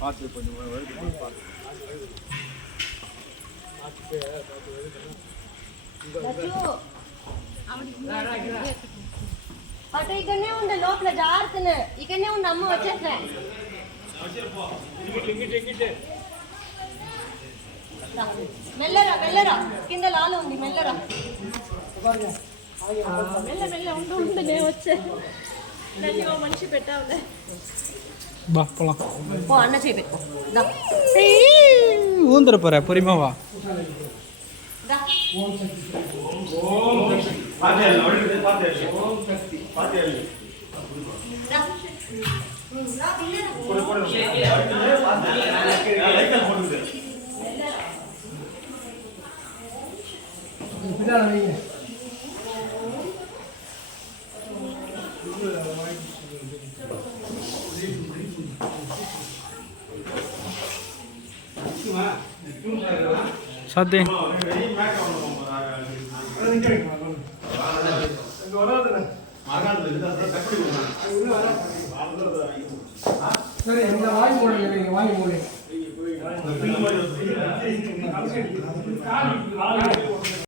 பார்த்து கொஞ்சம் అటు ఇక్కడనే ఉండే లోపల జారుతున్నా ఇక్కడనే ఉండి అమ్మ వచ్చేసా మెల్లరా మెల్లరా కింద లాలు ఉంది మెల్లరా మెల్ల మెల్ల ఉండు ఉండు నేను వచ్చే నన్ను మనిషి పెట్టావులే బా పోலாம் போ அண்ணா செய்ய பெట్టుக்கோ ஊந்துற போற பொறுமையா வா ஓம் சக்தி ஓம் சக்தி பாத்தியா ஓடிடு பாத்தியா ஓம் சக்தி பாத்தியா போடு போடு லைக்கல் போடுங்க பின்னால வைங்க சாத்தி சரி இந்த வாய் மூடுங்க நீங்க வாய் மூடுங்க